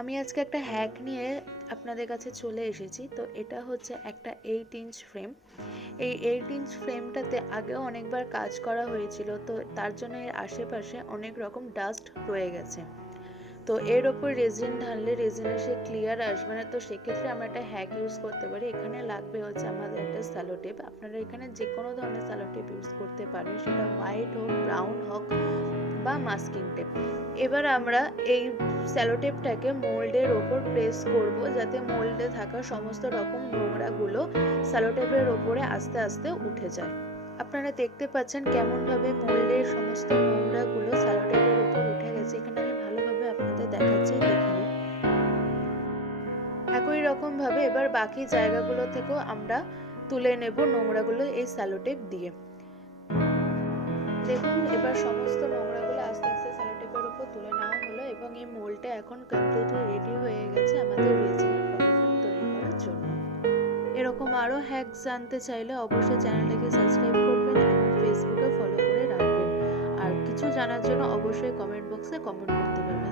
আমি আজকে একটা হ্যাক নিয়ে আপনাদের কাছে চলে এসেছি। তো এটা হচ্ছে একটা 8 ইঞ্চ ফ্রেম। এই 8 ইঞ্চ ফ্রেমটাতে আগেও অনেকবার কাজ করা হয়েছিল, তো তার জন্য এর আশেপাশে অনেক রকম ডাস্ট রয়ে গেছে। তো এর ওপর রেজিন ঢাললে রেজিনের সে ক্লিয়ার আসবে না, তো সেক্ষেত্রে আমরা একটা হ্যাক ইউজ করতে পারি। এখানে লাগবে হচ্ছে আমাদের একটা স্যালো টেপ। আপনারা এখানে যে কোনো ধরনের স্যালো টেপ ইউজ করতে পারেন, সেটা হোয়াইট হোক, ব্রাউন হোক বা মাস্কিং টেপ। এবার আমরা এই স্যালো টেপটাকে মোল্ডের ওপর প্রেস করব, যাতে মোল্ডে থাকা সমস্ত রকম নোংরাগুলো স্যালো টেপের ওপরে আস্তে আস্তে উঠে যায়। আপনারা দেখতে পাচ্ছেন কেমনভাবে মোল্ডের সমস্ত নোংরাগুলো স্যালো টেপের ওপর উঠে গেছে। এখানে আমি ভালোভাবে আপনাদের দেখাচ্ছি, দেখে নিন। একই রকম ভাবে এবার বাকি জায়গাগুলো থেকেও আমরা তুলে নেব নোংরাগুলো এই স্যালো টেপ দিয়ে। দেখুন, এবার সমস্ত নোংরাগুলো আস্তে আস্তে স্যালো টেপের উপর তুলে নেওয়া হলো এবং এই মোল্ডটা এখন কমপ্লিটলি রেডি হয়ে গেছে আমাদের রেজিনের ফটোফ্রেম তৈরি করার জন্য। এরকম আরও হ্যাক জানতে চাইলে অবশ্যই চ্যানেলটাকে সাবস্ক্রাইব করবেন এবং ফেসবুকে ফলো করে রাখবেন। আর কিছু জানার জন্য অবশ্যই কমেন্ট বক্সে কমেন্ট করতে পারবেন।